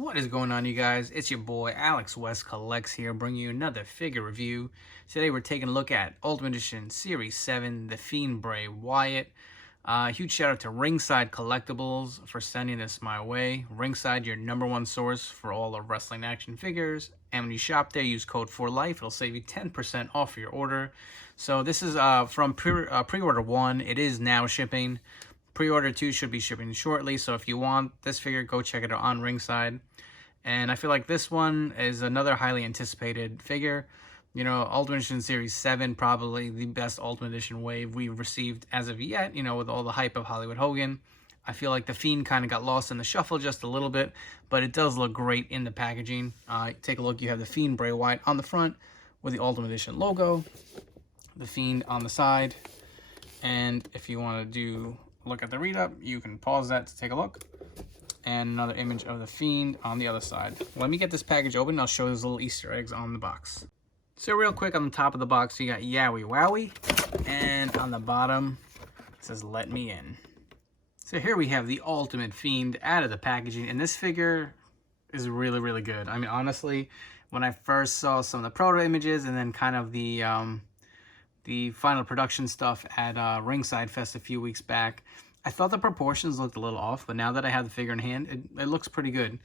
What is going on, you guys? It's your boy Alex West Collects here, bringing you another figure review. Today we're taking a look at Ultimate Edition Series 7, The Fiend Bray Wyatt. Huge shout out to Ringside Collectibles for sending this my way. Ringside, your #1 source for all of wrestling action figures. And when you shop there, use code 4LIFE. It'll save you 10% off your order. So this is from pre-order 1. It is now shipping. Pre-order 2 should be shipping shortly, so if you want this figure, go check it out on Ringside. And I feel like this one is another highly anticipated figure. You know, Ultimate Edition Series 7, probably the best Ultimate Edition wave we've received as of yet, you know, with all the hype of Hollywood Hogan. I feel like the Fiend kind of got lost in the shuffle just a little bit, but it does look great in the packaging. Take a look, you have the Fiend Bray Wyatt on the front with the Ultimate Edition logo, the Fiend on the side, and if you want to do look at the read-up, you can pause that to take a look. And another image of the Fiend on the other side. Let me get this package open, and I'll show you those little Easter eggs on the box. So real quick, on the top of the box, you got Yowie Wowie, and on the bottom, it says, "Let me in." So here we have the Ultimate Fiend out of the packaging, and this figure is really, really good. I mean, honestly, when I first saw some of the proto images, and then kind of the final production stuff at Ringside Fest a few weeks back, I thought the proportions looked a little off, but now that I have the figure in hand, it looks pretty good.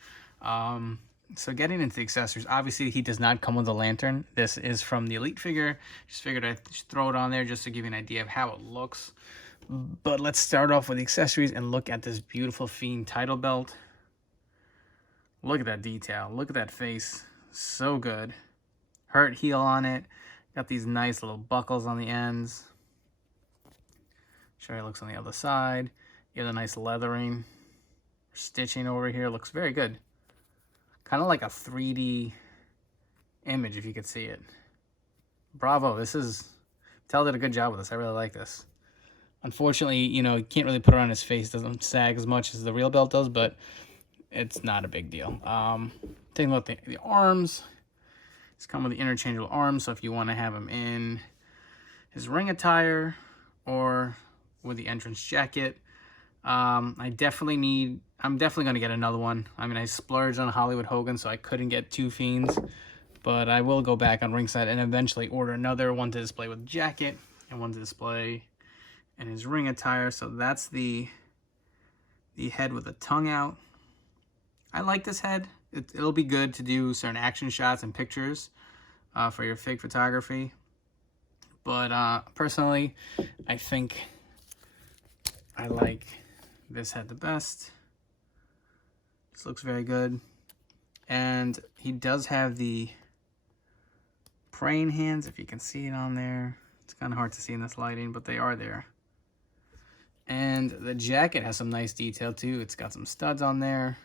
So getting into the accessories, obviously he does not come with a lantern. This is from the Elite figure. Just figured I'd throw it on there just to give you an idea of how it looks. But let's start off with the accessories and look at this beautiful Fiend title belt. Look at that detail. Look at that face. So good. Hurt heel on it. Got these nice little buckles on the ends. Show you how it looks on the other side. You have a nice leathering. Stitching over here looks very good. Kind of like a 3D image, if you could see it. Bravo, Mattel did a good job with this. I really like this. Unfortunately, you know, you can't really put it on his face. It doesn't sag as much as the real belt does, but it's not a big deal. Taking a look at the arms. It's come with the interchangeable arms, so if you want to have him in his ring attire or with the entrance jacket, I'm definitely going to get another one. I mean, I splurged on Hollywood Hogan, so I couldn't get 2 Fiends, but I will go back on Ringside and eventually order another one to display with jacket and one to display in his ring attire. So that's the head with the tongue out. I like this head. It'll be good to do certain action shots and pictures for your fig photography. But personally, I think I like this head the best. This looks very good. And he does have the praying hands, if you can see it on there. It's kind of hard to see in this lighting, but they are there. And the jacket has some nice detail too. It's got some studs on there.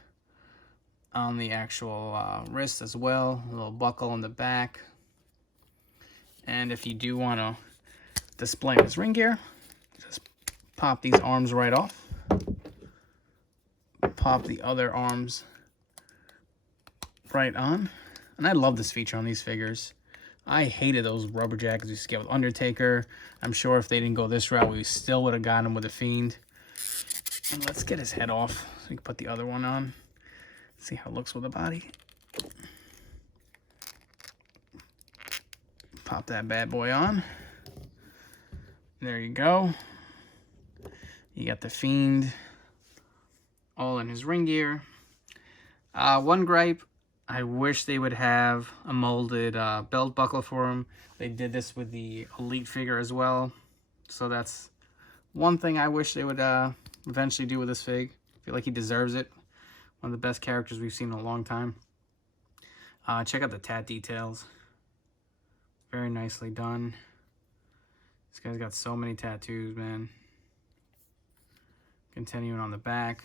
On the actual wrist as well, a little buckle on the back. And if you do want to display his ring gear, just pop these arms right off. Pop the other arms right on. And I love this feature on these figures. I hated those rubber jackets we used to get with Undertaker. I'm sure if they didn't go this route, we still would have gotten him with a Fiend. And let's get his head off so we can put the other one on. See how it looks with the body. Pop that bad boy on. There you go. You got the Fiend all in his ring gear. One gripe, I wish they would have a molded belt buckle for him. They did this with the Elite figure as well. So that's one thing I wish they would eventually do with this fig. I feel like he deserves it. One of the best characters we've seen in a long time. Check out the tat details. Very nicely done. This guy's got so many tattoos, man. Continuing on the back.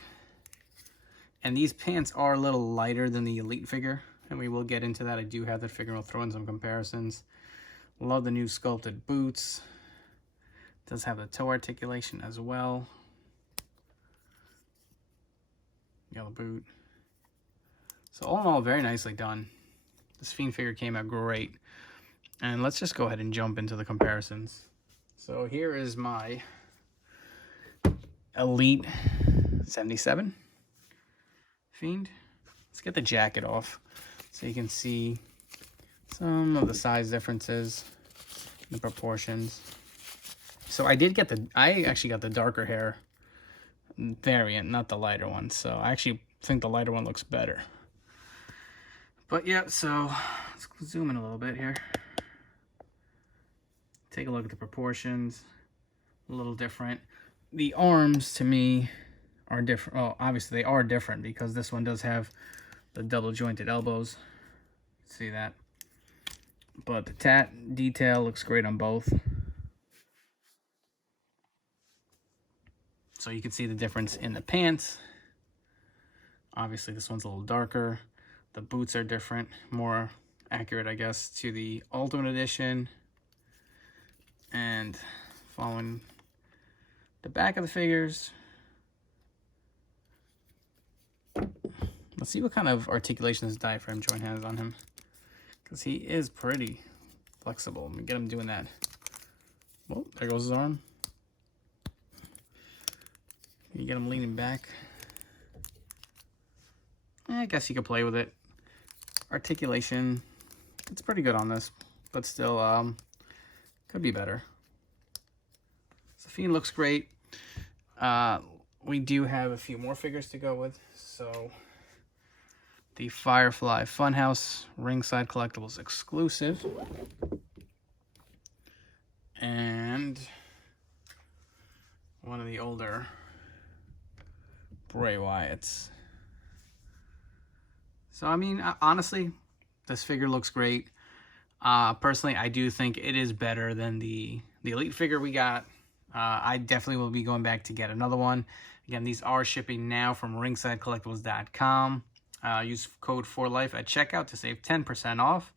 And these pants are a little lighter than the Elite figure, and we will get into that. I do have that figure. We'll throw in some comparisons. Love the new sculpted boots. Does have the toe articulation as well. Yellow boot. So all in all, very nicely done. This Fiend figure came out great. And let's just go ahead and jump into the comparisons. So here is my Elite 77 Fiend. Let's get the jacket off so you can see some of the size differences, the proportions. So I actually got the darker hair variant, not the lighter one. So I actually think the lighter one looks better. But yeah, so let's zoom in a little bit here. Take a look at the proportions, a little different. The arms to me are different. Well, obviously they are different because this one does have the double jointed elbows. See that? But the tat detail looks great on both. So you can see the difference in the pants. Obviously this one's a little darker. The boots are different, more accurate, I guess, to the Ultimate Edition. And following the back of the figures, let's see what kind of articulation this diaphragm joint has on him, because he is pretty flexible. Let me get him doing that. Well, there goes his arm. You get him leaning back. I guess you could play with it. Articulation, it's pretty good on this, but still could be better. So Fiend looks great. We do have a few more figures to go with. So the Firefly Funhouse Ringside Collectibles exclusive, and one of the older Bray Wyatts. So, I mean, honestly, this figure looks great. Personally, I do think it is better than the Elite figure we got. I definitely will be going back to get another one. Again, these are shipping now from ringsidecollectibles.com. Use code 4LIFE at checkout to save 10% off.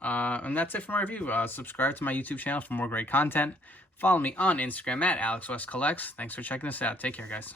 And that's it for my review. Subscribe to my YouTube channel for more great content. Follow me on Instagram at AlexWestCollects. Thanks for checking us out. Take care, guys.